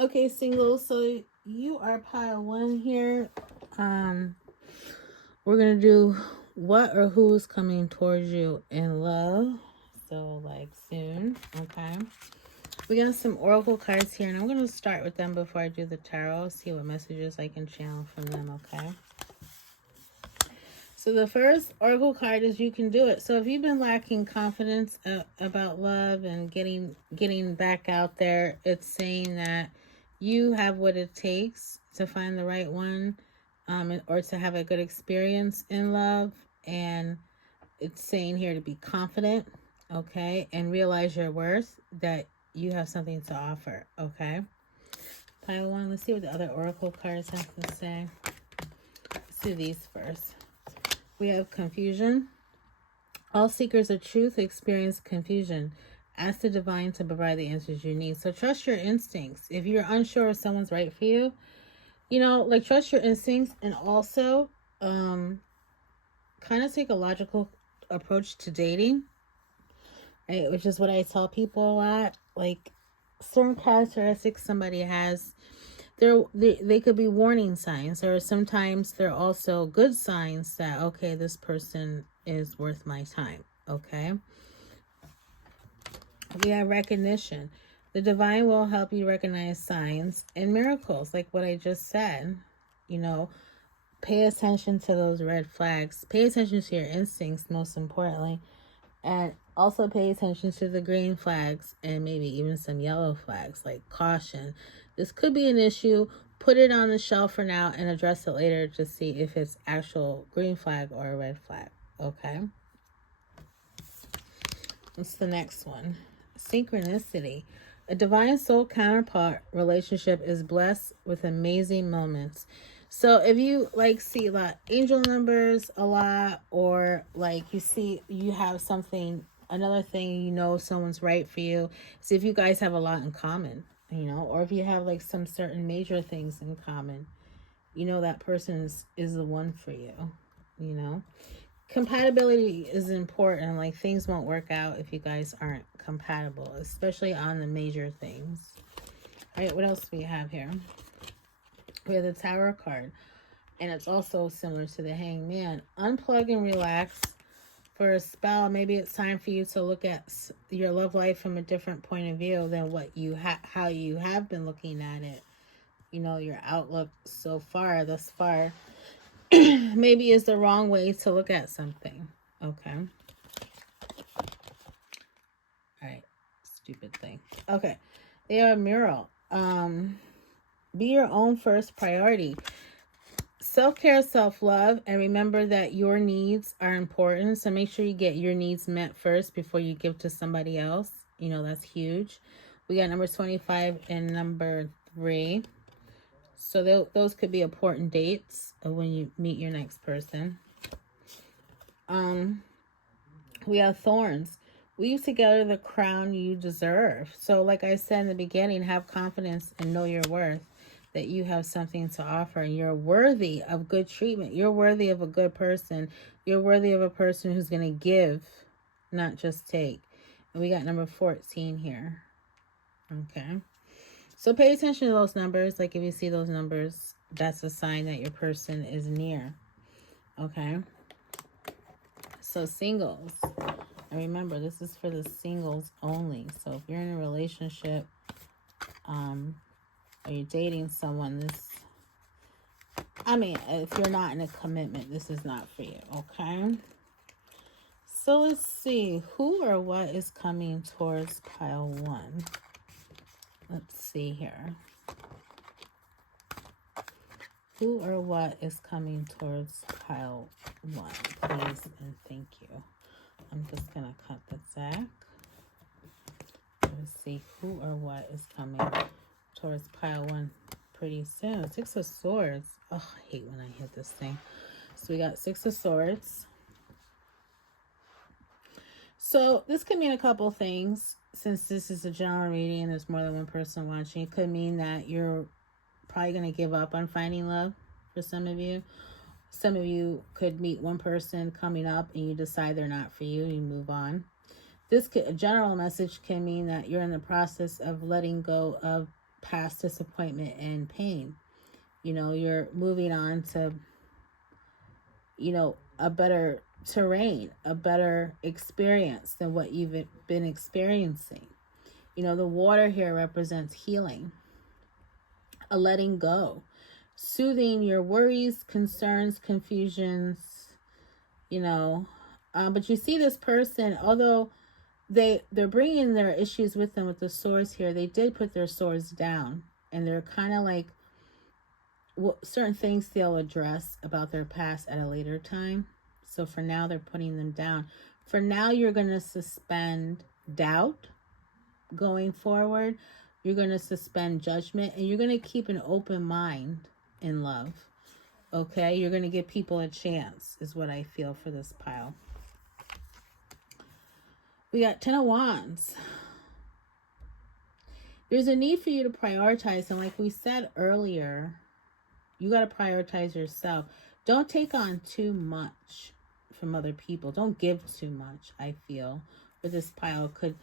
Okay, singles. So you are pile one here. Um, we're gonna do what or who is coming towards you in love. So like soon. Okay. We got some oracle cards here, and I'm gonna start with them before I do the tarot. See what messages I can channel from them. Okay. So the first oracle card is you can do it. So if you've been lacking confidence about love and getting back out there, it's saying that you have what it takes to find the right one, or to have a good experience in love. And it's saying here to be confident, okay, and realize your worth, that you have something to offer, okay. Pile one. Let's see what the other oracle cards have to say. Let's do these first. We have confusion. All seekers of truth experience confusion. Ask the divine to provide the answers you need. So trust your instincts. If you're unsure if someone's right for you, like trust your instincts, and also kind of take a logical approach to dating, right? Which is what I tell people a lot. Like certain characteristics somebody has, they could be warning signs, or sometimes they're also good signs that, okay, this person is worth my time, okay. We have recognition. The divine will help you recognize signs and miracles, like what I just said. You know, pay attention to those red flags. Pay attention to your instincts, most importantly. And also pay attention to the green flags and maybe even some yellow flags, like caution. This could be an issue. Put it on the shelf for now and address it later to see if it's actual green flag or a red flag. Okay. What's the next one? Synchronicity. A divine soul counterpart relationship is blessed with amazing moments. So if you like see like angel numbers a lot, or like you see you have something, another thing, someone's right for you. See if you guys have a lot in common, or if you have like some certain major things in common, that person is the one for you, you know. Compatibility is important. Like things won't work out if you guys aren't compatible, especially on the major things. All right, what else do we have here? We have the Tower card, and it's also similar to the Hangman. Unplug and relax for a spell. Maybe it's time for you to look at your love life from a different point of view than how you have been looking at it. Your outlook thus far maybe is the wrong way to look at something. Okay. All right. Stupid thing. Okay. They are a mural. Be your own first priority. Self-care, self-love, and remember that your needs are important. So make sure you get your needs met first before you give to somebody else. That's huge. We got number 25 and number 3. So those could be important dates of when you meet your next person. We have thorns. Weave together the crown you deserve. So like I said in the beginning, have confidence and know your worth, that you have something to offer, and you're worthy of good treatment. You're worthy of a good person. You're worthy of a person who's going to give, not just take. And we got number 14 here. Okay. So pay attention to those numbers. Like if you see those numbers, that's a sign that your person is near. Okay. So singles. And remember, this is for the singles only. So if you're in a relationship, or you're dating someone, if you're not in a commitment, this is not for you, okay? So let's see, who or what is coming towards pile 1? Let's see here. Who or what is coming towards pile 1? Please and thank you. I'm just going to cut the deck. Let's see who or what is coming towards pile 1 pretty soon. 6 of Swords. Oh, I hate when I hit this thing. So we got 6 of Swords. So this could mean a couple things. Since this is a general reading and there's more than one person watching, it could mean that you're probably going to give up on finding love for some of you. Some of you could meet one person coming up and you decide they're not for you. You move on. A general message can mean that you're in the process of letting go of past disappointment and pain. You're moving on to, a better terrain, a better experience than what you've been experiencing. The water here represents healing, a letting go, soothing your worries, concerns, confusions, but you see this person, although they're bringing their issues with them with the swords here, they did put their swords down, and they're kind of like, certain things they'll address about their past at a later time. So for now, they're putting them down. For now, you're going to suspend doubt going forward. You're going to suspend judgment, and you're going to keep an open mind in love. Okay? You're going to give people a chance, is what I feel for this pile. We got 10 of Wands. There's a need for you to prioritize, and like we said earlier, you got to prioritize yourself. Don't take on too much from other people. Don't give too much, I feel. But this pile could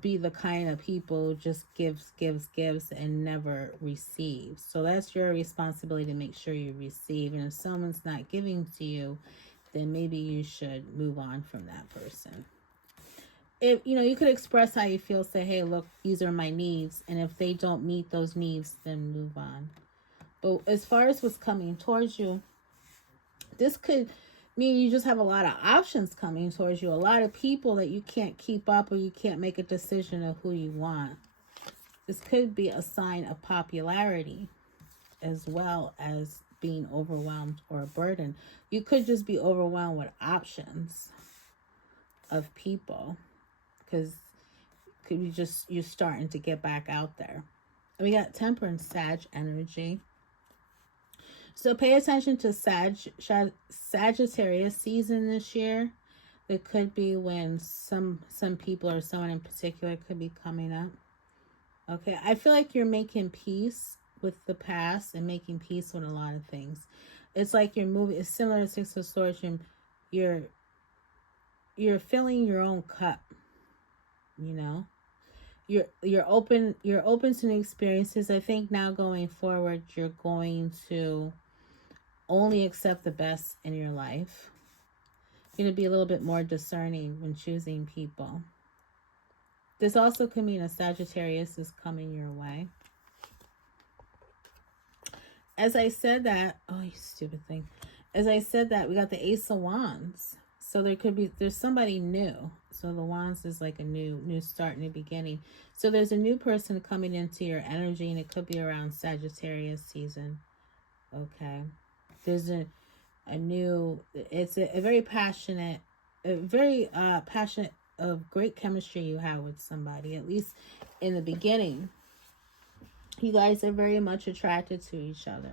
be the kind of people who just gives and never receives. So that's your responsibility to make sure you receive. And if someone's not giving to you, then maybe you should move on from that person. If you could express how you feel, say, hey, look, these are my needs. And if they don't meet those needs, then move on. But as far as what's coming towards you, this could mean you just have a lot of options coming towards you. A lot of people that you can't keep up, or you can't make a decision of who you want. This could be a sign of popularity as well as being overwhelmed or a burden. You could just be overwhelmed with options of people, because you're starting to get back out there. And we got Temperance, Sag energy. So pay attention to Sagittarius season this year. It could be when some people or someone in particular could be coming up. Okay, I feel like you're making peace with the past and making peace with a lot of things. It's like you're moving. It's similar to Six of Swords. You're filling your own cup. You're open to new experiences. I think now going forward, you're going to only accept the best in your life. You're going to be a little bit more discerning when choosing people. This also could mean a Sagittarius is coming your way. As I said that, oh, you stupid thing. As I said that, we got the Ace of Wands. So there's somebody new. So the Wands is like a new start, new beginning. So there's a new person coming into your energy, and it could be around Sagittarius season. Okay. There's a new, it's a very passionate, of great chemistry you have with somebody, at least in the beginning. You guys are very much attracted to each other.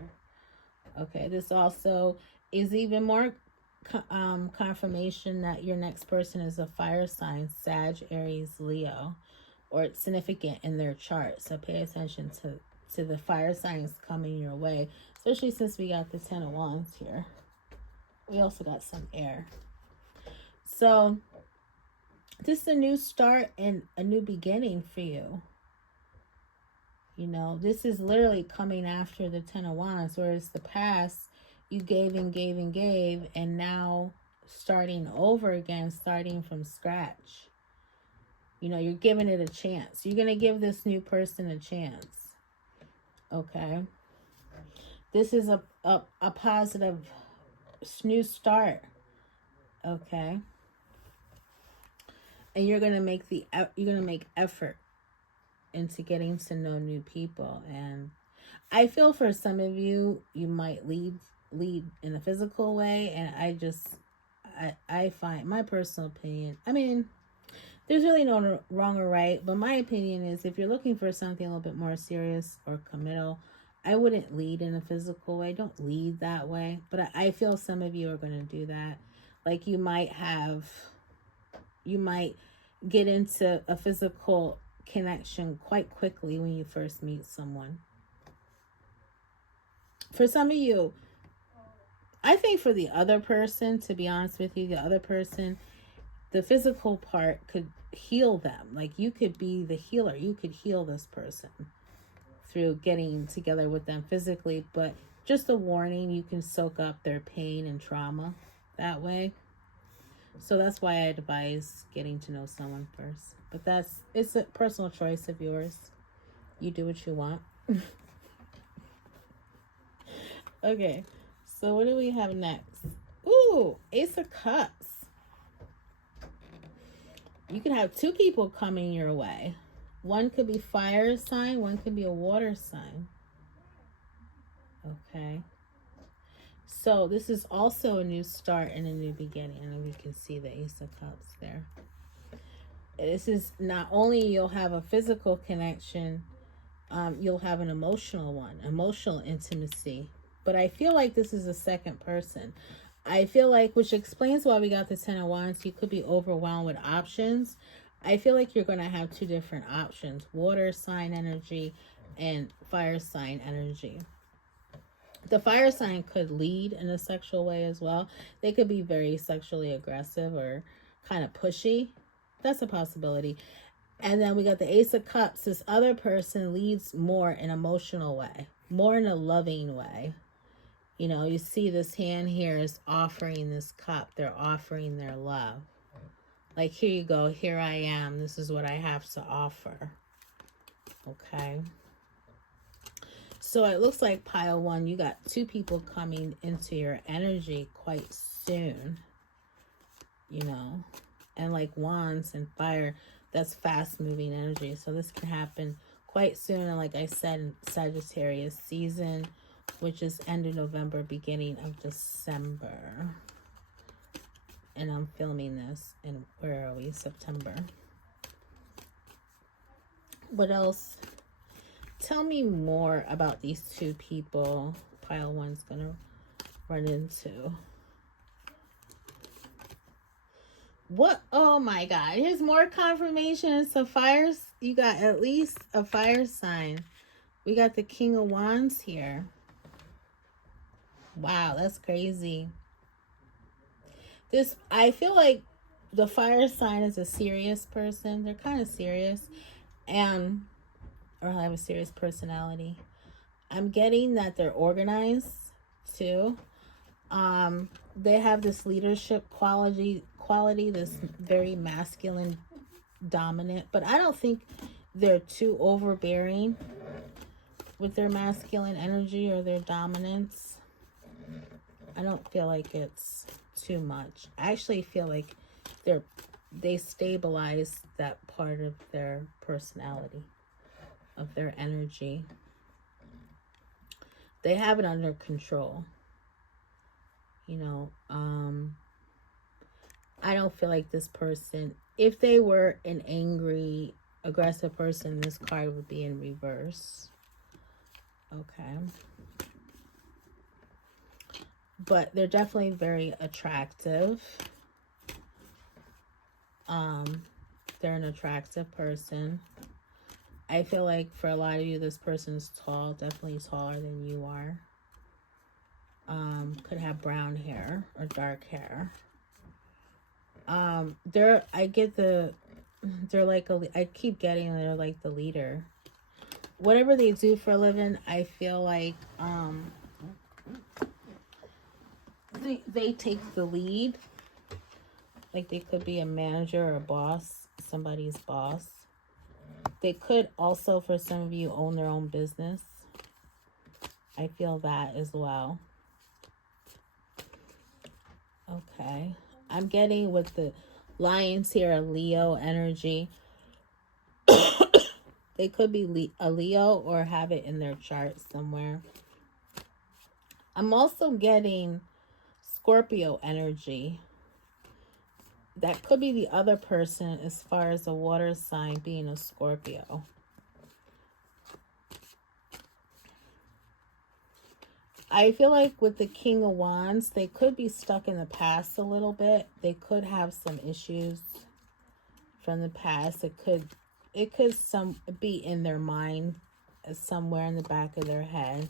Okay, this also is even more confirmation that your next person is a fire sign, Sag, Aries, Leo, or it's significant in their chart. So pay attention to the fire signs coming your way, especially since we got the 10 of Wands here. We also got some air. So this is a new start and a new beginning for you. This is literally coming after the 10 of Wands, whereas the past, you gave and gave and gave, and now starting over again, starting from scratch. You're giving it a chance. You're going to give this new person a chance. Okay? This is a positive new start. Okay? And you're going to make effort into getting to know new people. And I feel for some of you, you might lead in a physical way, and I find, my personal opinion, I mean, there's really no wrong or right, but my opinion is, if you're looking for something a little bit more serious or committal, I wouldn't lead in a physical way. Don't lead that way. But I feel some of you are going to do that. Like you might get into a physical connection quite quickly when you first meet someone. For some of you, I think for the other person, to be honest with you, the physical part could heal them. Like you could be the healer. You could heal this person. through getting together with them physically, but just a warning, you can soak up their pain and trauma that way. So that's why I advise getting to know someone first. But it's a personal choice of yours. You do what you want. Okay, so what do we have next? Ooh, Ace of Cups. You could have two people coming your way. One could be fire sign, one could be a water sign. Okay. So this is also a new start and a new beginning. And we can see the Ace of Cups there. This is not only you'll have a physical connection, you'll have an emotional one, emotional intimacy. But I feel like this is a second person. I feel like, which explains why we got the Ten of Wands. You could be overwhelmed with options. I feel like you're going to have two different options. Water sign energy and fire sign energy. The fire sign could lead in a sexual way as well. They could be very sexually aggressive or kind of pushy. That's a possibility. And then we got the Ace of Cups. This other person leads more in an emotional way, more in a loving way. You know, you see this hand here is offering this cup. They're offering their love. Like, here you go. Here I am. This is what I have to offer. Okay. So it looks like pile one, you got two people coming into your energy quite soon. You know, and like wands and fire, that's fast moving energy. So this can happen quite soon. And like I said, in Sagittarius season, which is end of November, beginning of December. And I'm filming this in, where are we? September. What else? Tell me more about these two people pile one's gonna run into. What? Oh my God. Here's more confirmation. So fires, you got at least a fire sign. We got the King of Wands here. Wow, that's crazy. This, I feel like the fire sign is a serious person. They're kind of serious and or have a serious personality. I'm getting that they're organized too. They have this leadership quality, this very masculine, dominant, but I don't think they're too overbearing with their masculine energy or their dominance. I don't feel like it's too much. I actually feel like they stabilize that part of their personality, of their energy. They have it under control. You know, I don't feel like this person, if they were an angry, aggressive person, this card would be in reverse. Okay. But they're definitely very attractive. They're an attractive person. I feel like for a lot of you, this person is tall, definitely taller than you are. Could have brown hair or dark hair. They're like I keep getting they're like the leader. Whatever they do for a living, I feel like they take the lead. Like they could be a manager or a boss, somebody's boss. They could also, for some of you, own their own business. I feel that as well. Okay. I'm getting with the lions here a Leo energy. They could be a Leo or have it in their chart somewhere. I'm also getting Scorpio energy. That could be the other person as far as a water sign being a Scorpio. I feel like with the King of Wands, they could be stuck in the past a little bit. They could have some issues from the past. It could be in their mind, somewhere in the back of their head.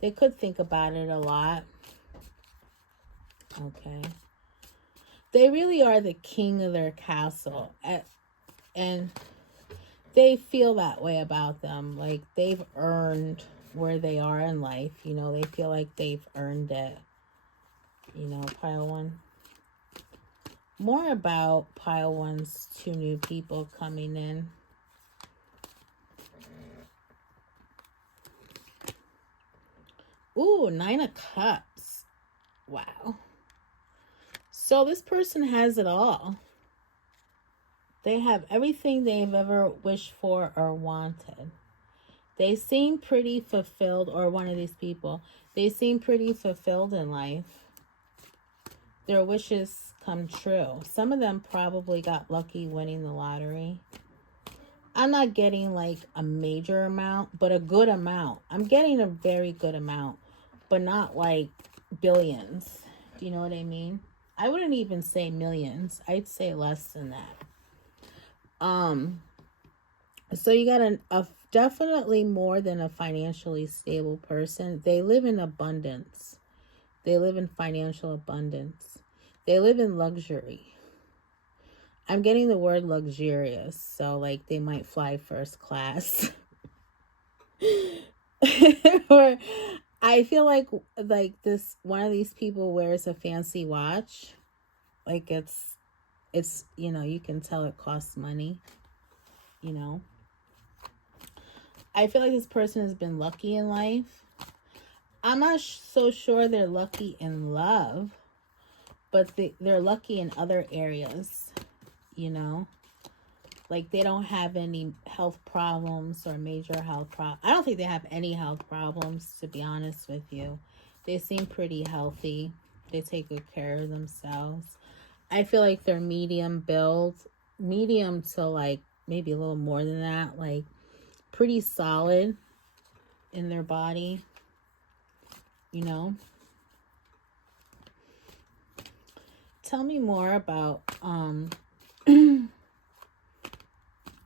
They could think about it a lot. Okay. They really are the king of their castle. And they feel that way about them. Like they've earned where they are in life. You know, they feel like they've earned it. You know, pile one. More about pile one's two new people coming in. Ooh, 9 of Cups. Wow. So this person has it all. They have everything they've ever wished for or wanted. They seem pretty fulfilled, or one of these people, they seem pretty fulfilled in life. Their wishes come true. Some of them probably got lucky winning the lottery. I'm not getting like a major amount, but a good amount. I'm getting a very good amount, but not like billions. Do you know what I mean? I wouldn't even say millions. I'd say less than that. So you got a definitely more than a financially stable person. They live in abundance. They live in financial abundance. They live in luxury. I'm getting the word luxurious. So like they might fly first class. Or I feel like this one of these people wears a fancy watch. Like it's you know, you can tell it costs money, you know. I feel like this person has been lucky in life. I'm not so sure they're lucky in love, but they're lucky in other areas, you know. Like they don't have any health problems or major health problems. I don't think they have any health problems, to be honest with you. They seem pretty healthy. They take good care of themselves. I feel like they're medium build, medium to like maybe a little more than that, like pretty solid in their body, you know. Tell me more about and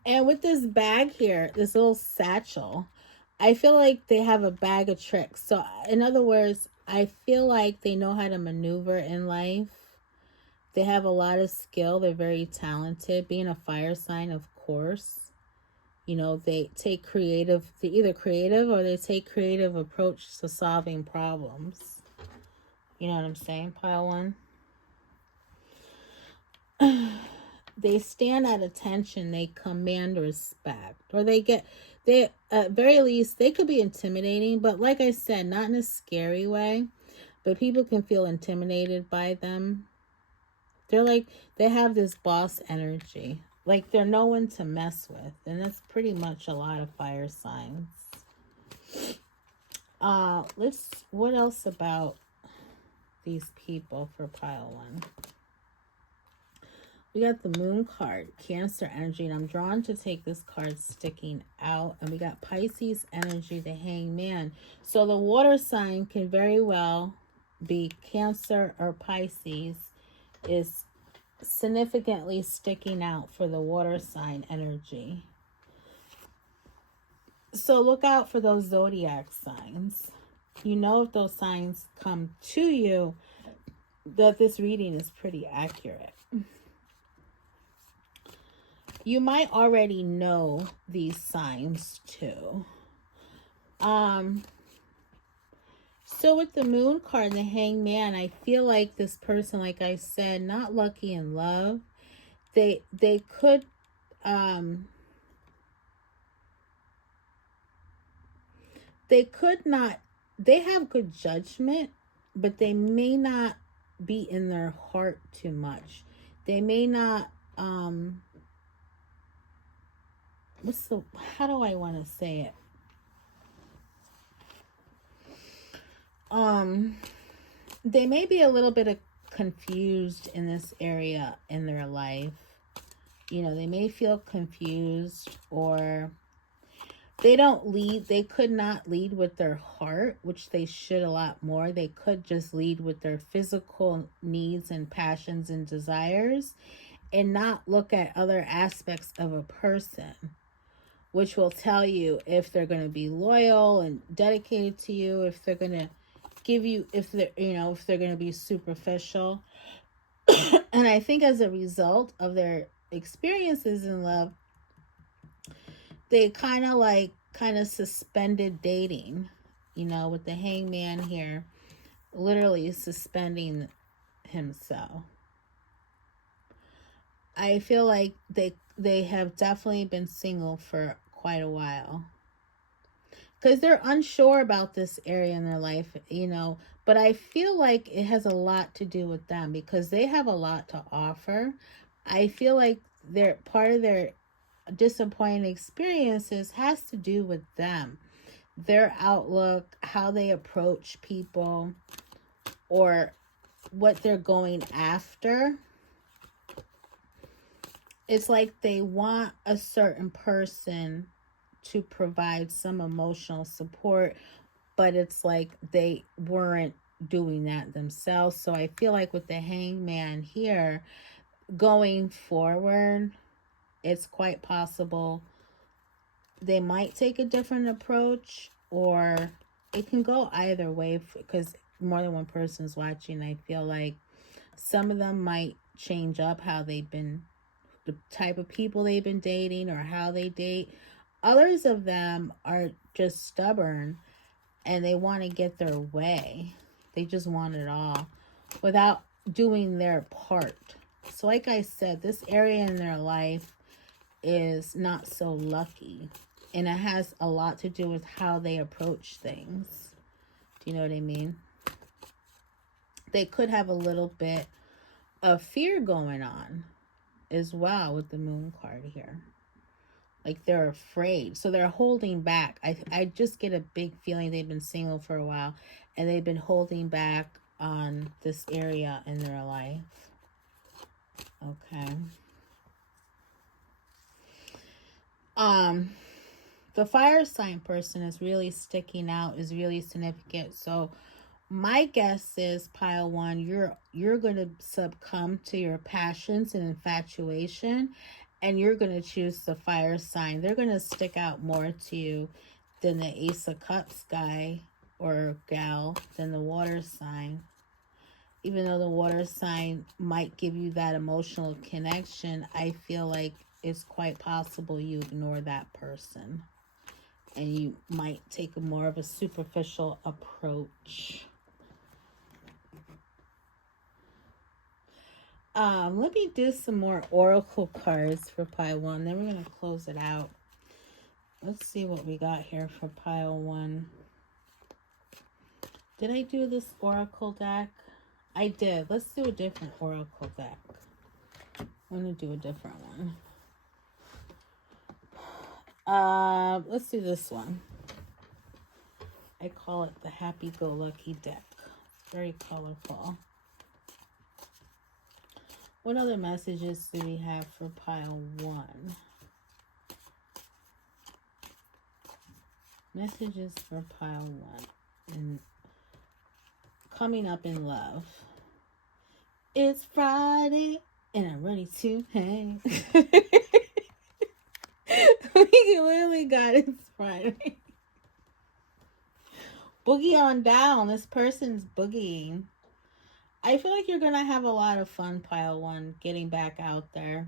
with this bag here, this little satchel, I feel like they have a bag of tricks. So in other words, I feel like they know how to maneuver in life. They have a lot of skill. They're very talented. Being a fire sign, of course. You know, they take creative, they're either creative or they take creative approach to solving problems. You know what I'm saying, pile one? They stand at attention. They command respect. Or they at very least, they could be intimidating. But like I said, not in a scary way. But people can feel intimidated by them. They're like, they have this boss energy. Like they're no one to mess with. And that's pretty much a lot of fire signs. What else about these people for pile one? We got the Moon card, Cancer energy, and I'm drawn to take this card sticking out. And we got Pisces energy, the Hangman. So the water sign can very well be Cancer or Pisces, is significantly sticking out for the water sign energy. So look out for those zodiac signs. You know, if those signs come to you, that this reading is pretty accurate. You might already know these signs too. So with the Moon card and the Hangman, I feel like this person, like I said, not lucky in love. They could not, they have good judgment, but they may not be in their heart too much. They may not how do I want to say it? They may be a little bit confused in this area in their life. You know, they may feel confused, or they could not lead with their heart, which they should a lot more. They could just lead with their physical needs and passions and desires and not look at other aspects of a person, which will tell you if they're going to be loyal and dedicated to you, if they're going to give you, if they're going to be superficial. And I think as a result of their experiences in love, they kind of suspended dating, you know, with the hangman here, literally suspending himself. I feel like they have definitely been single for quite a while because they're unsure about this area in their life, you know. But I feel like it has a lot to do with them because they have a lot to offer. I feel like they're part of their disappointing experiences has to do with them, their outlook, how they approach people, or what they're going after. It's like they want a certain person to provide some emotional support, but it's like they weren't doing that themselves. So I feel like with the hangman here, going forward, it's quite possible they might take a different approach, or it can go either way because more than one person is watching. I feel like some of them might change up how they've been, the type of people they've been dating or how they date. Others of them are just stubborn and they want to get their way. They just want it all without doing their part. So like I said, this area in their life is not so lucky. And it has a lot to do with how they approach things. Do you know what I mean? They could have a little bit of fear going on as well with the moon card here. Like they're afraid. So they're holding back. I just get a big feeling they've been single for a while and they've been holding back on this area in their life. Okay. The fire sign person is really sticking out, is really significant. So my guess is, pile one, you're going to succumb to your passions and infatuation, and you're going to choose the fire sign. They're going to stick out more to you than the Ace of Cups guy or gal, than the water sign. Even though the water sign might give you that emotional connection, I feel like it's quite possible you ignore that person. And you might take more of a superficial approach. Let me do some more oracle cards for pile one. Then we're going to close it out. Let's see what we got here for pile one. Did I do this oracle deck? I did. Let's do a different oracle deck. I'm going to do a different one. Let's do this one. I call it the happy-go-lucky deck. It's very colorful. What other messages do we have for pile one? Messages for pile one. And coming up in love. It's Friday and I'm ready to hang. We literally got it. It's Friday. Boogie on down. This person's boogieing. I feel like you're going to have a lot of fun, pile one, getting back out there.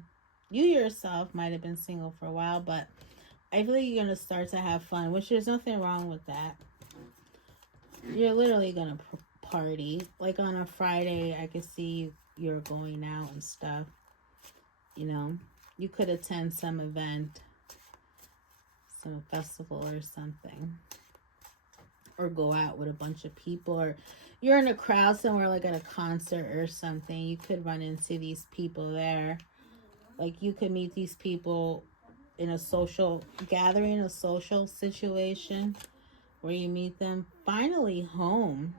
You yourself might have been single for a while, but I feel like you're going to start to have fun, which there's nothing wrong with that. You're literally going to party. Like on a Friday, I could see you're going out and stuff. You know, you could attend some event, some festival or something. Or go out with a bunch of people, or you're in a crowd somewhere like at a concert or something. You could run into these people there. Like you could meet these people in a social gathering, a social situation where you meet them. Finally home.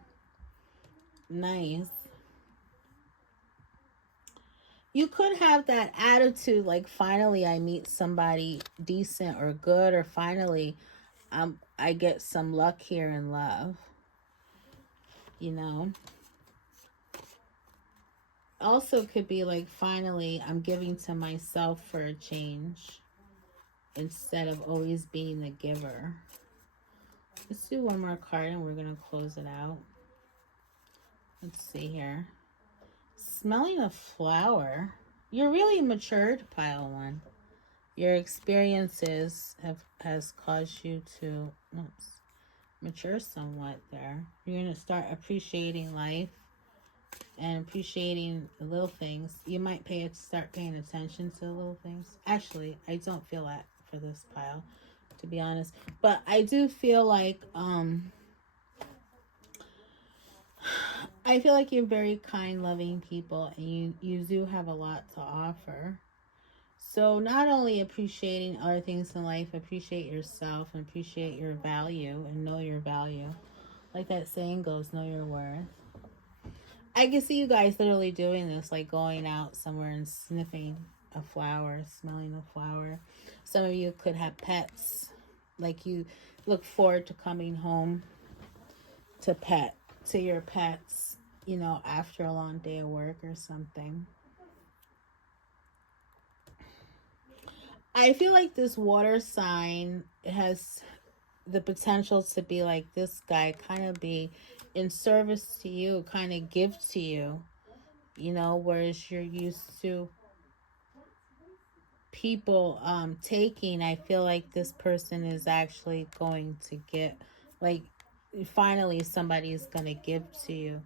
Nice. You could have that attitude like finally I meet somebody decent or good, or finally I get some luck here in love. You know? Also could be like finally I'm giving to myself for a change instead of always being the giver. Let's do one more card and we're going to close it out. Let's see here. Smelling a flower. You're really matured, pile one. Your experiences has caused you to mature somewhat there. You're going to start appreciating life and appreciating the little things. You might start paying attention to the little things. Actually, I don't feel that for this pile, to be honest. But I do feel like I feel like you're very kind, loving people, and you do have a lot to offer. So not only appreciating other things in life, appreciate yourself and appreciate your value and know your value. Like that saying goes, know your worth. I can see you guys literally doing this, like going out somewhere and sniffing a flower, smelling a flower. Some of you could have pets, like you look forward to coming home to your pets, you know, after a long day of work or something. I feel like this water sign has the potential to be like this guy, kind of be in service to you, kind of give to you, you know, whereas you're used to people taking. I feel like this person is actually going to get, like, finally somebody is going to give to you.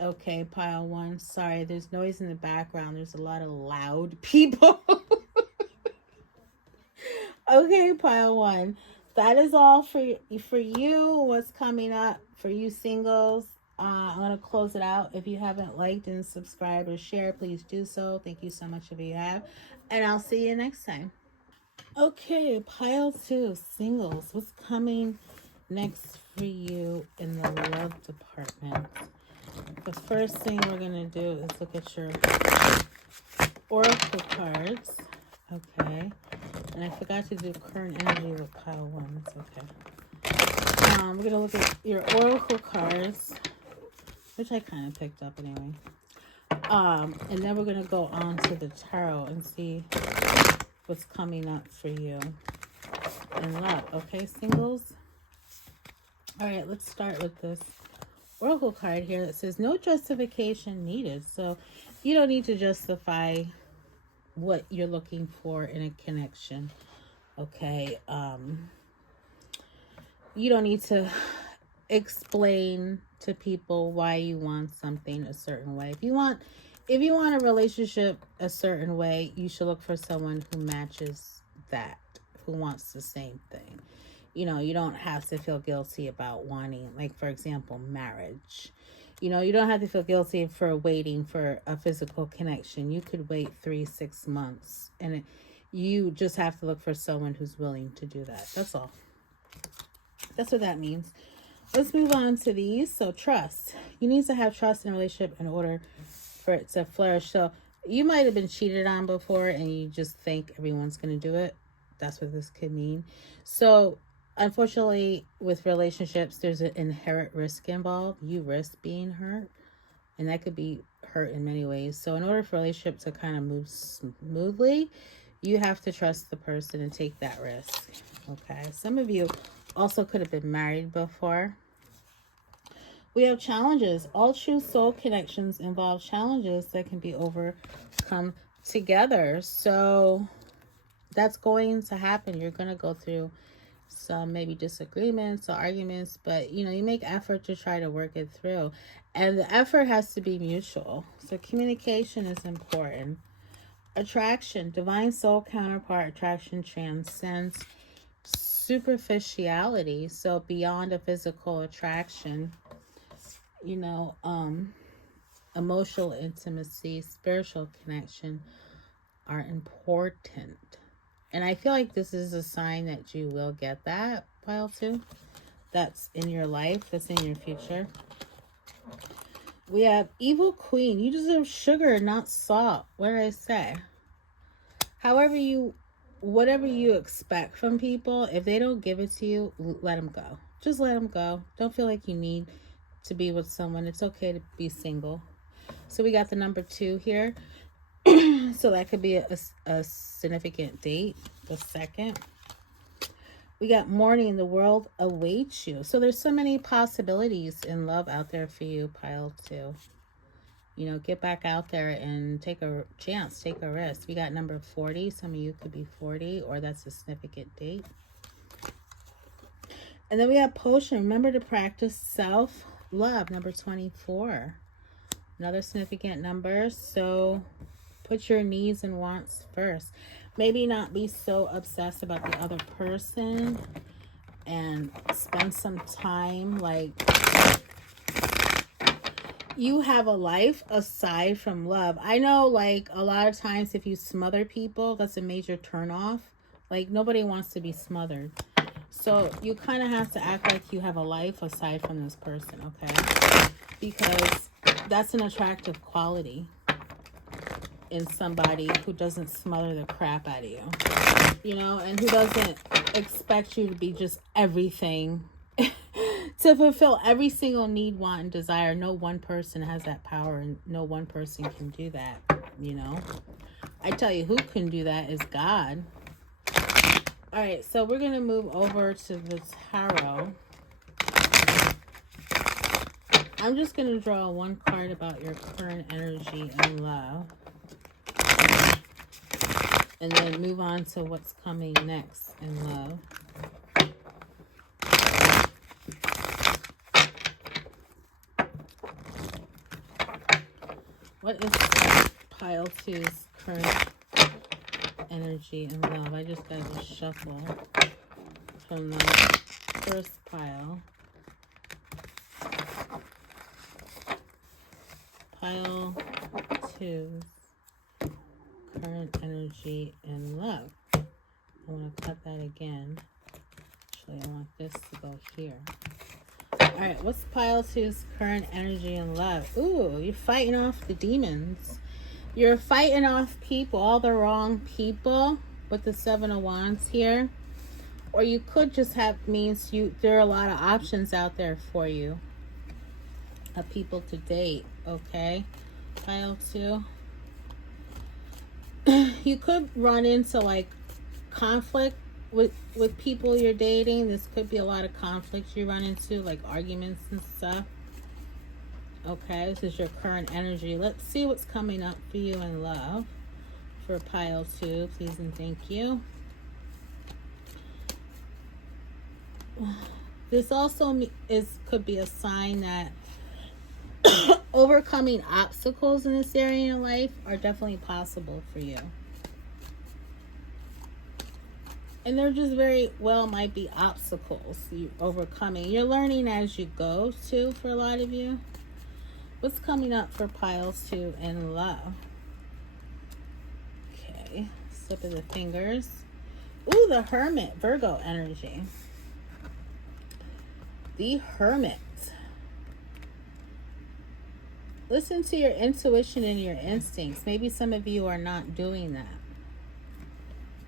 Okay, pile one. Sorry, there's noise in the background. There's a lot of loud people. Okay, pile one. That is all for you. What's coming up for you singles? I'm gonna close it out. If you haven't liked and subscribed or shared, please do so. Thank you so much if you have, and I'll see you next time. Okay, pile two, singles. What's coming next for you in the love department? The first thing we're gonna do is look at your oracle cards. Okay. And I forgot to do current energy with pile one. It's okay. We're going to look at your oracle cards, which I kind of picked up anyway. And then we're going to go on to the tarot and see what's coming up for you in love. Okay, singles? All right, let's start with this oracle card here that says no justification needed. So you don't need to justify what you're looking for in a connection. Okay, you don't need to explain to people why you want something a certain way. If you want a relationship a certain way, you should look for someone who matches that, who wants the same thing. You know, you don't have to feel guilty about wanting, like, for example, marriage. You know, you don't have to feel guilty for waiting for a physical connection. You could wait 3-6 months, and you just have to look for someone who's willing to do that. That's all. That's what that means. Let's move on to these. So trust. You need to have trust in a relationship in order for it to flourish. So you might have been cheated on before and you just think everyone's going to do it. That's what this could mean. So unfortunately, with relationships, there's an inherent risk involved. You risk being hurt, and that could be hurt in many ways. So in order for a relationship to kind of move smoothly, you have to trust the person and take that risk. Okay, some of you also could have been married before. We have challenges. All true soul connections involve challenges that can be overcome together. So that's going to happen. You're going to go through some maybe disagreements or arguments, but you know, you make effort to try to work it through, and the effort has to be mutual. So communication is important. Attraction, divine soul counterpart attraction transcends superficiality. So beyond a physical attraction, you know, emotional intimacy, spiritual connection are important. And I feel like this is a sign that you will get that, pile two. That's in your life. That's in your future. We have Evil Queen. You deserve sugar, not salt. What did I say? Whatever you expect from people, if they don't give it to you, let them go. Just let them go. Don't feel like you need to be with someone. It's okay to be single. So we got the number 2 here. So that could be a significant date. The second. We got Morning, the world awaits you. So there's so many possibilities in love out there for you, pile 2. You know, get back out there and take a chance, take a risk. We got number 40. Some of you could be 40, or that's a significant date. And then we have potion. Remember to practice self-love, number 24. Another significant number. So put your needs and wants first. Maybe not be so obsessed about the other person, and spend some time, like, you have a life aside from love. I know, like, a lot of times if you smother people, that's a major turnoff. Like, nobody wants to be smothered. So you kind of have to act like you have a life aside from this person, okay? Because that's an attractive quality in somebody who doesn't smother the crap out of you, you know, and who doesn't expect you to be just everything, to fulfill every single need, want, and desire. No one person has that power, and no one person can do that, you know. I tell you, who can do that is God. All right, so we're going to move over to the tarot. I'm just going to draw one card about your current energy and love, and then move on to what's coming next in love. What is pile 2's current energy and love? I just got to shuffle from the first pile. Pile 2's current energy and love. I want to cut that again. Actually, I want this to go here. All right, what's pile 2's current energy and love? Ooh, you're fighting off the demons. You're fighting off people, all the wrong people, with the 7 of Wands here. Or you could just have means there are a lot of options out there for you of people to date, okay? Pile 2. You could run into, like, conflict with people you're dating. This could be a lot of conflicts you run into, like arguments and stuff. Okay, this is your current energy. Let's see what's coming up for you in love for pile 2, please and thank you. This also could be a sign that overcoming obstacles in this area in your life are definitely possible for you. And they're just very well might be obstacles you overcoming. You're learning as you go too for a lot of you. What's coming up for piles 2 in love? Okay, slip of the fingers. Ooh, the Hermit, Virgo energy. The Hermit. Listen to your intuition and your instincts. Maybe some of you are not doing that.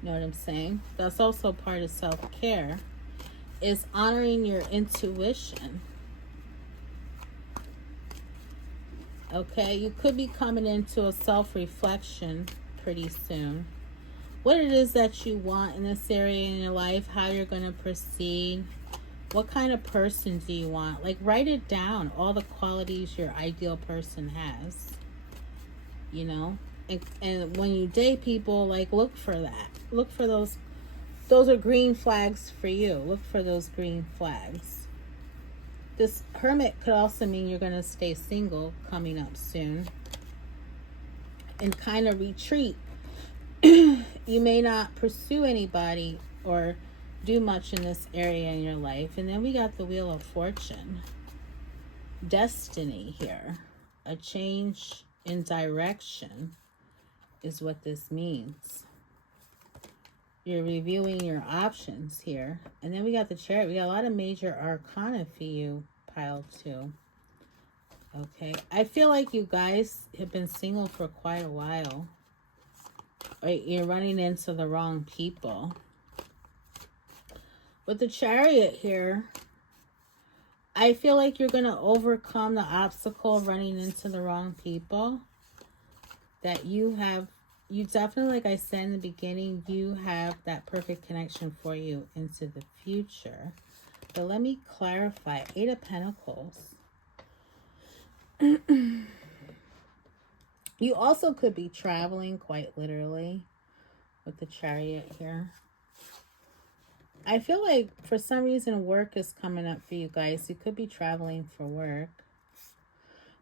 You know what I'm saying? That's also part of self-care, is honoring your intuition. Okay, you could be coming into a self-reflection pretty soon. What it is that you want in this area in your life, how you're going to proceed, what kind of person do you want? Like, write it down, all the qualities your ideal person has, you know? And when you date people, like, look for that. Look for those are green flags for you. Look for those green flags. This Hermit could also mean you're going to stay single coming up soon and kind of retreat. You may not pursue anybody or do much in this area in your life. And then we got the Wheel of Fortune. Destiny here. A change in direction is what this means. You're reviewing your options here. And then we got the Chariot. We got a lot of major arcana for you, pile 2. Okay. I feel like you guys have been single for quite a while. Right? You're running into the wrong people. With the Chariot here, I feel like you're going to overcome the obstacle of running into the wrong people. That you definitely, like I said in the beginning, you have that perfect connection for you into the future. But let me clarify. 8 of Pentacles. You also could be traveling, quite literally, with the Chariot here. I feel like for some reason work is coming up for you guys. You could be traveling for work.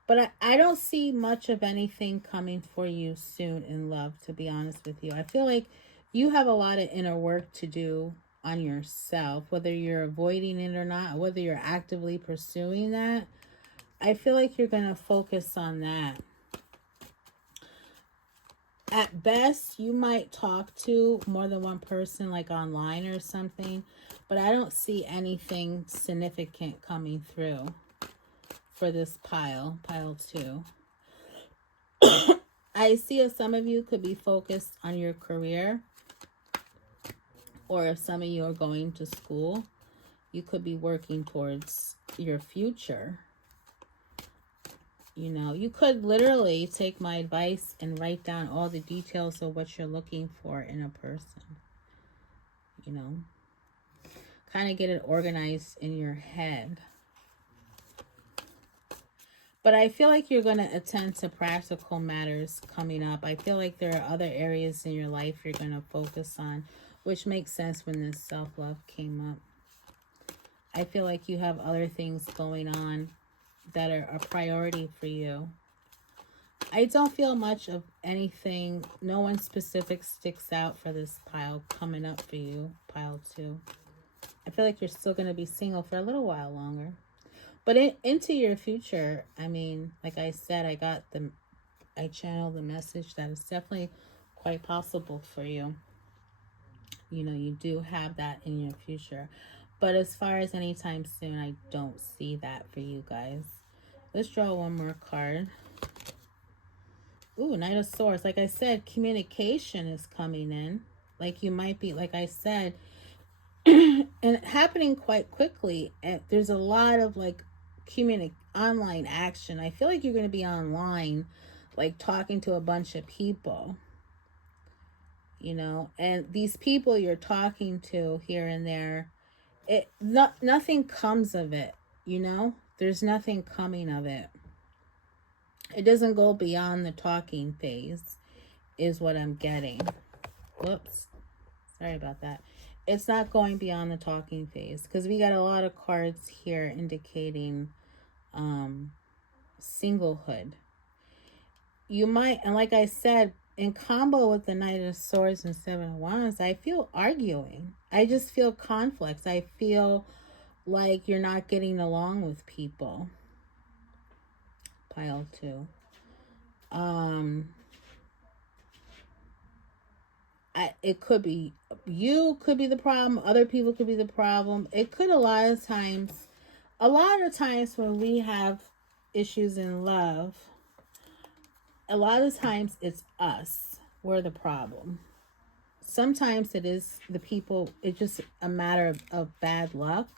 But I don't see much of anything coming for you soon in love, to be honest with you. I feel like you have a lot of inner work to do on yourself, whether you're avoiding it or not, whether you're actively pursuing that. I feel like you're going to focus on that. At best, you might talk to more than one person, like online or something, but I don't see anything significant coming through for this pile 2. I see if some of you could be focused on your career, or if some of you are going to school, you could be working towards your future. You know, you could literally take my advice and write down all the details of what you're looking for in a person. You know, kind of get it organized in your head. But I feel like you're going to attend to practical matters coming up. I feel like there are other areas in your life you're going to focus on, which makes sense when this self-love came up. I feel like you have other things going on that are a priority for you. I don't feel much of anything. No one specific sticks out for this pile coming up for you, pile 2. I feel like you're still going to be single for a little while longer. But into your future, I mean, like I said, I channeled the message that it's definitely quite possible for you. You know, you do have that in your future. But as far as anytime soon, I don't see that for you guys. Let's draw one more card. Ooh, Knight of Swords. Like I said, communication is coming in. Like you might be, like I said, and happening quite quickly. And there's a lot of like online action. I feel like you're going to be online, like talking to a bunch of people. You know, and these people you're talking to here and there, nothing comes of it, you know? There's nothing coming of it. It doesn't go beyond the talking phase, is what I'm getting. Whoops. Sorry about that. It's not going beyond the talking phase, because we got a lot of cards here indicating singlehood. You might, and like I said, in combo with the Knight of Swords and Seven of Wands, I feel arguing. I just feel conflicts. I feel like you're not getting along with people. Pile 2. It could be you could be the problem. Other people could be the problem. It could a lot of times when we have issues in love, a lot of times it's us. We're the problem. Sometimes it is the people. It's just a matter of bad luck.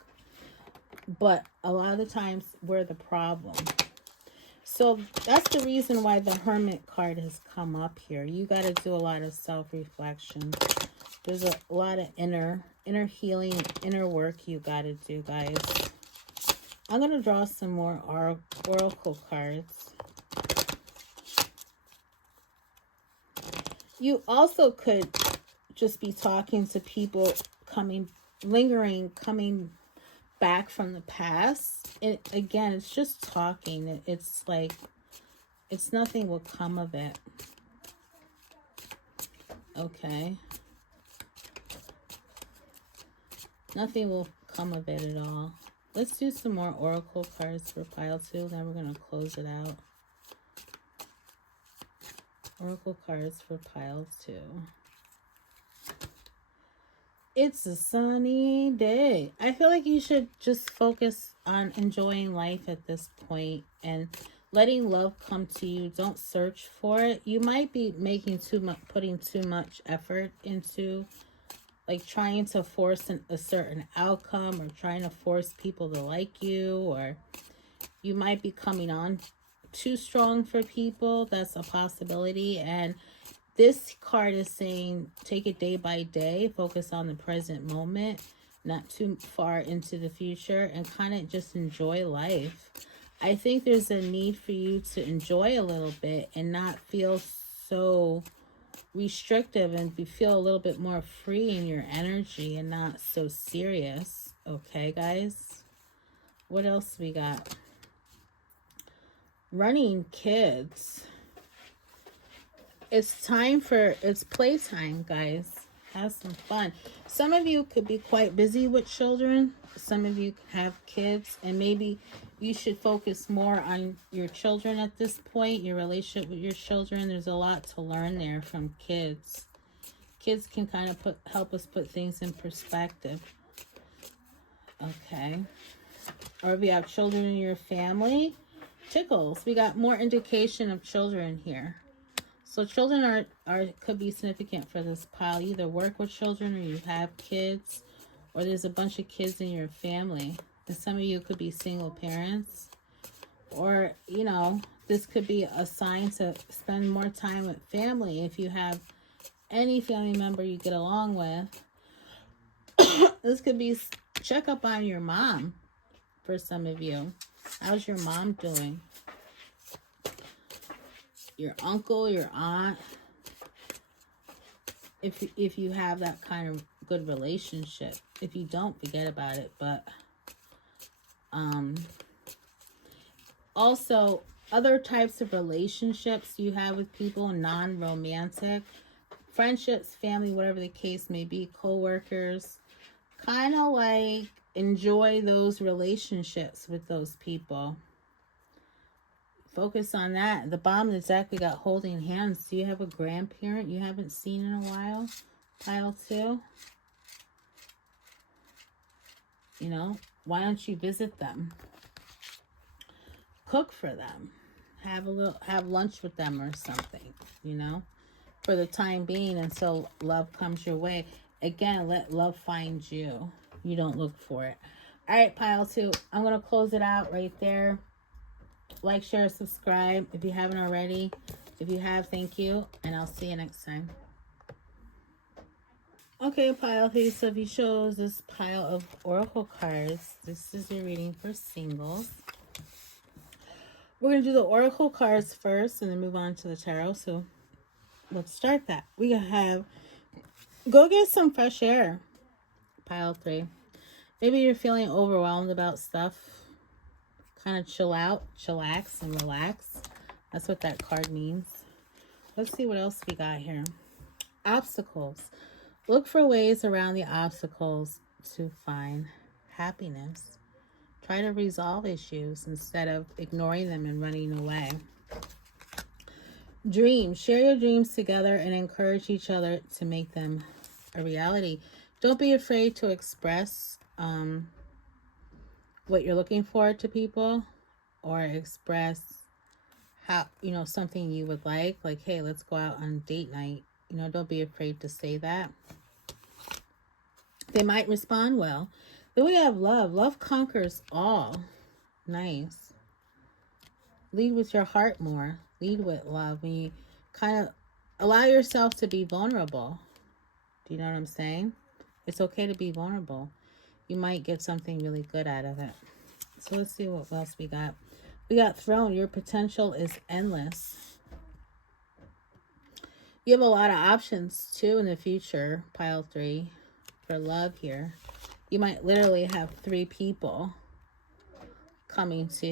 But a lot of the times we're the problem. So that's the reason why the Hermit card has come up here. You got to do a lot of self-reflection. There's a lot of inner healing, inner work you got to do, guys. I'm going to draw some more oracle cards. You also could just be talking to people coming back from the past. Again, it's just talking. It's like, it's nothing will come of it. Okay. Nothing will come of it at all. Let's do some more oracle cards for pile 2. Then we're going to close it out. Oracle cards for pile 2. It's a sunny day. I feel like you should just focus on enjoying life at this point and letting love come to you. Don't search for it. You might be putting too much effort into, like, trying to force a certain outcome, or trying to force people to like you, or you might be coming on too strong for people. That's a possibility. And this card is saying take it day by day, focus on the present moment, not too far into the future, and kind of just enjoy life. I think there's a need for you to enjoy a little bit and not feel so restrictive, and feel a little bit more free in your energy and not so serious. Okay, guys? What else we got? Running kids. It's playtime, guys. Have some fun. Some of you could be quite busy with children. Some of you have kids, and maybe you should focus more on your children at this point, your relationship with your children. There's a lot to learn there from kids. Kids can kind of help us put things in perspective. Okay. Or if you have children in your family, tickles. We got more indication of children here. So children could be significant for this pile. You either work with children, or you have kids, or there's a bunch of kids in your family. And some of you could be single parents, or, you know, this could be a sign to spend more time with family. If you have any family member you get along with, this could be check up on your mom for some of you. How's your mom doing? Your uncle, your aunt, if you have that kind of good relationship. If you don't, forget about it. But also other types of relationships you have with people, non-romantic friendships, family, whatever the case may be, co-workers, kind of like enjoy those relationships with those people. Focus on that. The bottom of the deck, we got holding hands. Do you have a grandparent you haven't seen in a while? Pile 2. You know, why don't you visit them? Cook for them. Have lunch with them or something, you know, for the time being until love comes your way. Again, let love find you. You don't look for it. All right, pile 2. I'm going to close it out right there. Like, share, subscribe if you haven't already. If you have, thank you. And I'll see you next time. Okay, pile 3. So if you chose this pile of oracle cards, this is your reading for singles. We're going to do the oracle cards first and then move on to the tarot. So let's start that. We have go get some fresh air. Pile 3. Maybe you're feeling overwhelmed about stuff. Kind of chill out, chillax, and relax. That's what that card means. Let's see what else we got here. Obstacles. Look for ways around the obstacles to find happiness. Try to resolve issues instead of ignoring them and running away. Dreams. Share your dreams together and encourage each other to make them a reality. Don't be afraid to express what you're looking for to people, or express how, you know, something you would like, hey, let's go out on date night. You know, don't be afraid to say that. They might respond well. Then we have love. Love conquers all. Nice. Lead with your heart more. Lead with love. When you kind of allow yourself to be vulnerable. Do you know what I'm saying? It's okay to be vulnerable. You might get something really good out of it. So let's see what else we got. We got Throne. Your potential is endless. You have a lot of options too in the future, pile 3, for love here. You might literally have 3 people coming to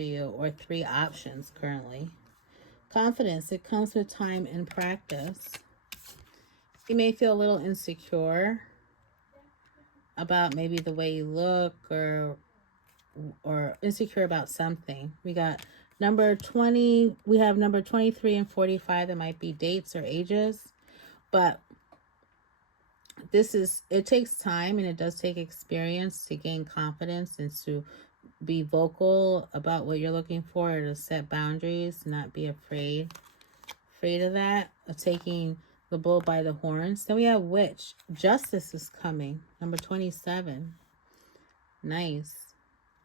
you, or 3 options currently. Confidence. It comes with time and practice. You may feel a little insecure about maybe the way you look, or insecure about something. We got number 20. We have number 23 and 45 that might be dates or ages, but it takes time and it does take experience to gain confidence and to be vocal about what you're looking for, or to set boundaries, not be afraid of that, of taking the bull by the horns. Then we have Witch. Justice is coming. Number 27. Nice.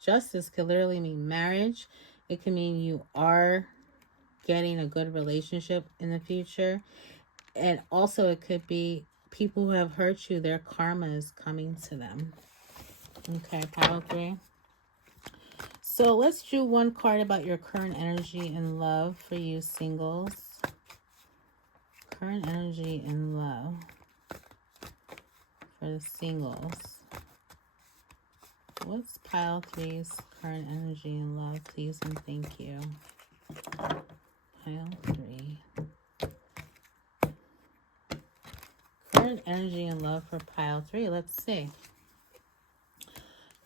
Justice could literally mean marriage. It can mean you are getting a good relationship in the future. And also it could be people who have hurt you, their karma is coming to them. Okay, pile 3. So let's do one card about your current energy and love for you singles. Current energy and love for the singles. What's pile three's current energy and love, please and thank you. Pile three. Current energy and love for pile three. Let's see.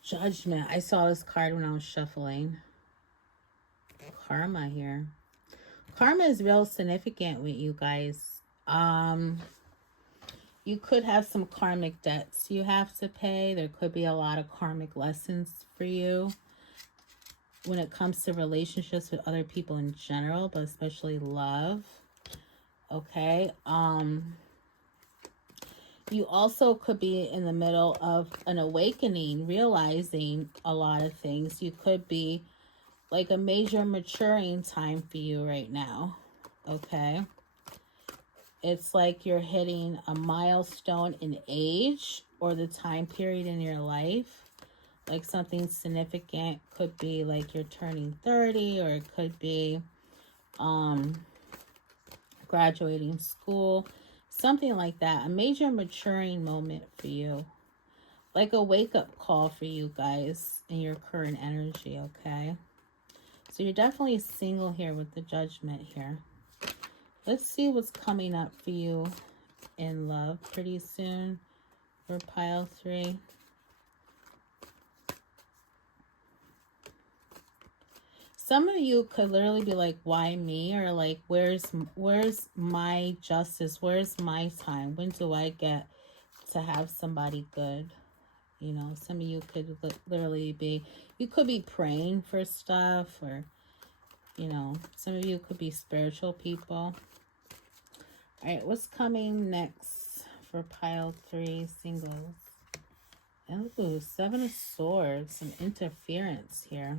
Judgment. I saw this card when I was shuffling. Karma here. Karma is real significant with you guys. You could have some karmic debts you have to pay. There could be a lot of karmic lessons for you when it comes to relationships with other people in general, but especially love. Okay. You also could be in the middle of an awakening, realizing a lot of things. You could be like a major maturing time for you right now. Okay. It's like you're hitting a milestone in age or the time period in your life. Like something significant could be like you're turning 30, or it could be graduating school. Something like that. A major maturing moment for you. Like a wake-up call for you guys in your current energy, okay? So you're definitely single here with the Judgment here. Let's see what's coming up for you in love pretty soon for pile three. Some of you could literally be like, why me? Or like, where's my justice? Where's my time? When do I get to have somebody good? You know, some of you could literally be, you could be praying for stuff, or, you know, some of you could be spiritual people. All right, what's coming next for pile three singles? Ooh, Seven of Swords, some interference here.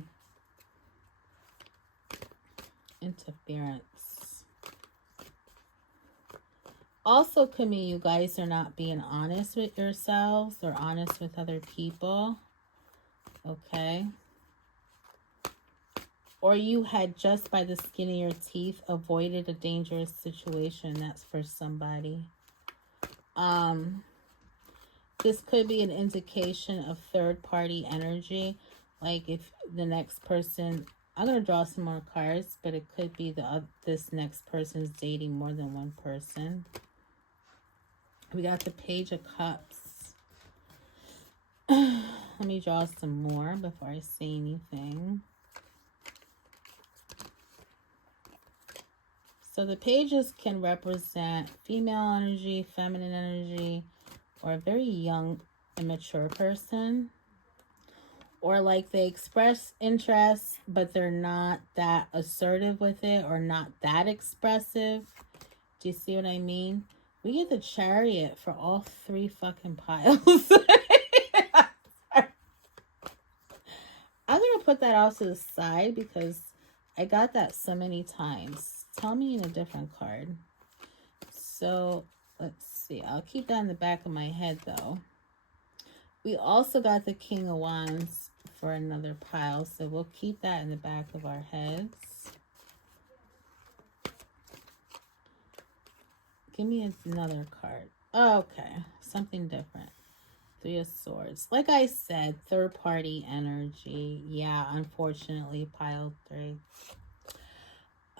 Interference. Also could mean you guys are not being honest with yourselves or honest with other people. Okay. Or you had just by the skin of your teeth avoided a dangerous situation. That's for somebody. This could be an indication of third-party energy. Like if the next person, I'm going to draw some more cards, but it could be this next person is dating more than one person. We got the Page of Cups. Let me draw some more before I say anything. So the pages can represent female energy, feminine energy, or a very young, immature person. Or like they express interest, but they're not that assertive with it, or not that expressive. Do you see what I mean? We get the Chariot for all three fucking piles. I'm going to put that off to the side because I got that so many times. Tell me in a different card. So, let's see. I'll keep that in the back of my head, though. We also got the King of Wands for another pile, so we'll keep that in the back of our heads. Give me another card. Okay, something different. Three of Swords. Like I said, third-party energy. Yeah, unfortunately, pile three.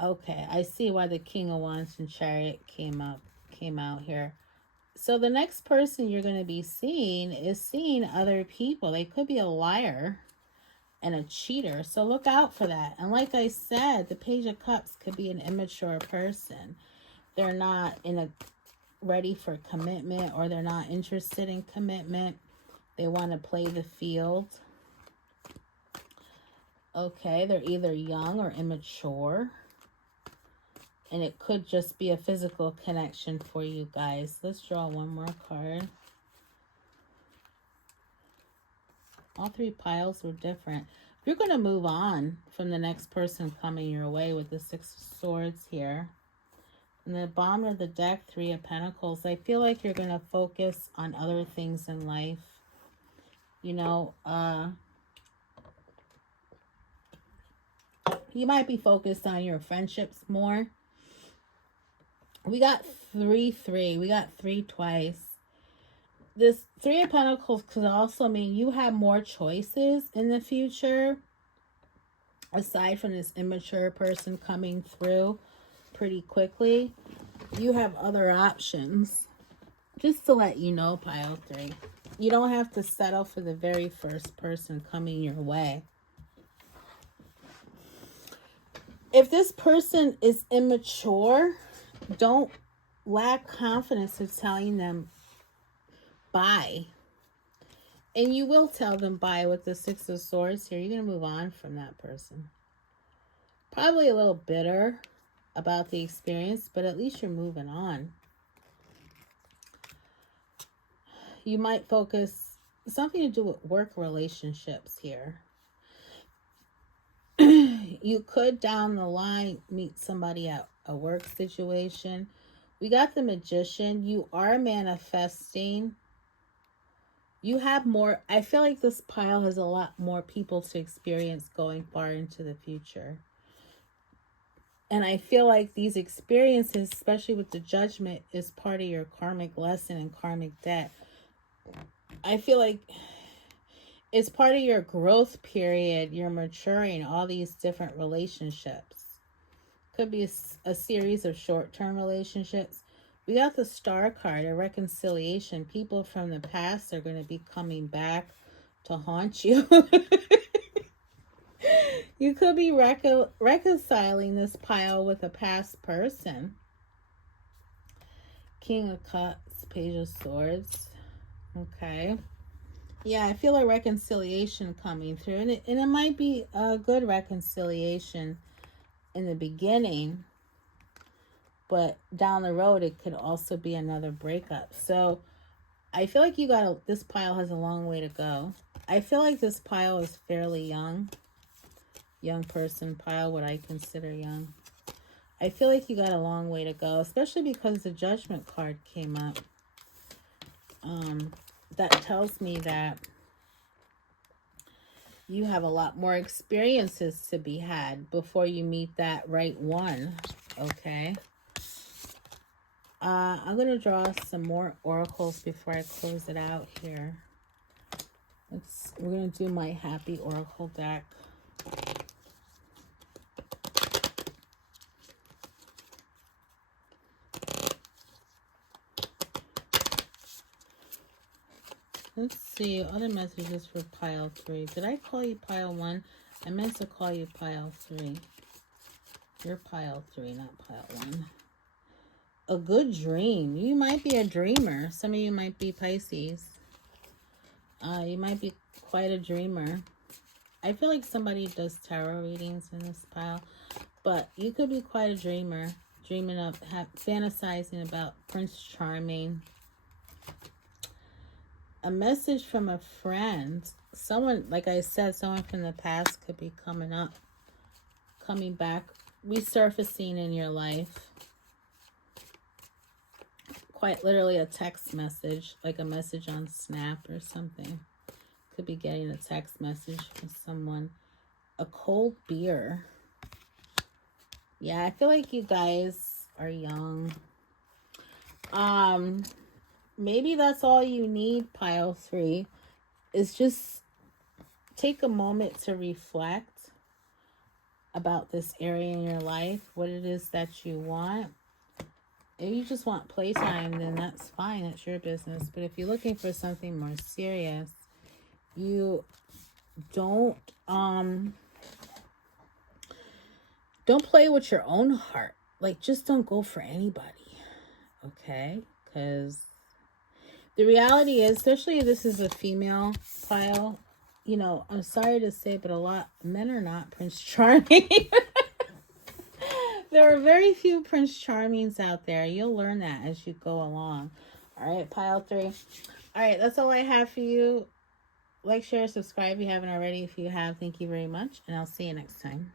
Okay, I see why the King of Wands and Chariot came out here. So the next person you're going to be seeing is seeing other people. They could be a liar and a cheater. So look out for that. And like I said, the Page of Cups could be an immature person. They're not ready for commitment, or they're not interested in commitment. They want to play the field. Okay, they're either young or immature. And it could just be a physical connection for you guys. Let's draw one more card. All three piles were different. You're going to move on from the next person coming your way with the Six of Swords here. And the bottom of the deck, Three of Pentacles. I feel like you're going to focus on other things in life. You know, You might be focused on your friendships more. We got 3-3. We got 3 twice. This 3 of Pentacles could also mean you have more choices in the future. Aside from this immature person coming through pretty quickly, you have other options. Just to let you know, pile 3. You don't have to settle for the very first person coming your way. If this person is immature, don't lack confidence of telling them bye. And you will tell them bye with the 6 of Swords here. You're going to move on from that person. Probably a little bitter about the experience, but at least you're moving on. You might focus something to do with work relationships here. You could down the line meet somebody at a work situation. We got the Magician. You are manifesting. You have more. I feel like this pile has a lot more people to experience going far into the future. And I feel like these experiences, especially with the Judgment, is part of your karmic lesson and karmic debt. I feel like it's part of your growth period. You're maturing all these different relationships. Could be a series of short-term relationships. We got the Star card, a reconciliation. People from the past are going to be coming back to haunt you. You could be reconciling this pile with a past person. King of Cups, Page of Swords. Okay. Yeah, I feel a reconciliation coming through. And it might be a good reconciliation in the beginning. But down the road, it could also be another breakup. So I feel like this pile has a long way to go. I feel like this pile is fairly young. Young person pile, what I consider young. I feel like you got a long way to go, especially because the Judgment card came up. That tells me that you have a lot more experiences to be had before you meet that right one. Okay. I'm going to draw some more oracles before I close it out here. We're going to do my Happy Oracle deck. Let's see, other messages for pile 3. Did I call you pile 1? I meant to call you pile 3. You're pile 3, not pile 1. A good dream. You might be a dreamer. Some of you might be Pisces. You might be quite a dreamer. I feel like somebody does tarot readings in this pile. But you could be quite a dreamer. Dreaming of, fantasizing about Prince Charming. A message from a friend. Someone, like I said, someone from the past could be coming up. Coming back. Resurfacing in your life. Quite literally a text message. Like a message on Snap or something. Could be getting a text message from someone. A cold beer. Yeah, I feel like you guys are young. Maybe that's all you need, pile 3. Is just take a moment to reflect about this area in your life. What it is that you want. If you just want playtime, then that's fine. That's your business. But if you're looking for something more serious, you don't play with your own heart. Like, just don't go for anybody. Okay? Because the reality is, especially if this is a female pile, you know, I'm sorry to say, but a lot men are not Prince Charming. There are very few Prince Charmings out there. You'll learn that as you go along. All right, pile 3. All right, that's all I have for you. Like, share, subscribe if you haven't already. If you have, thank you very much. And I'll see you next time.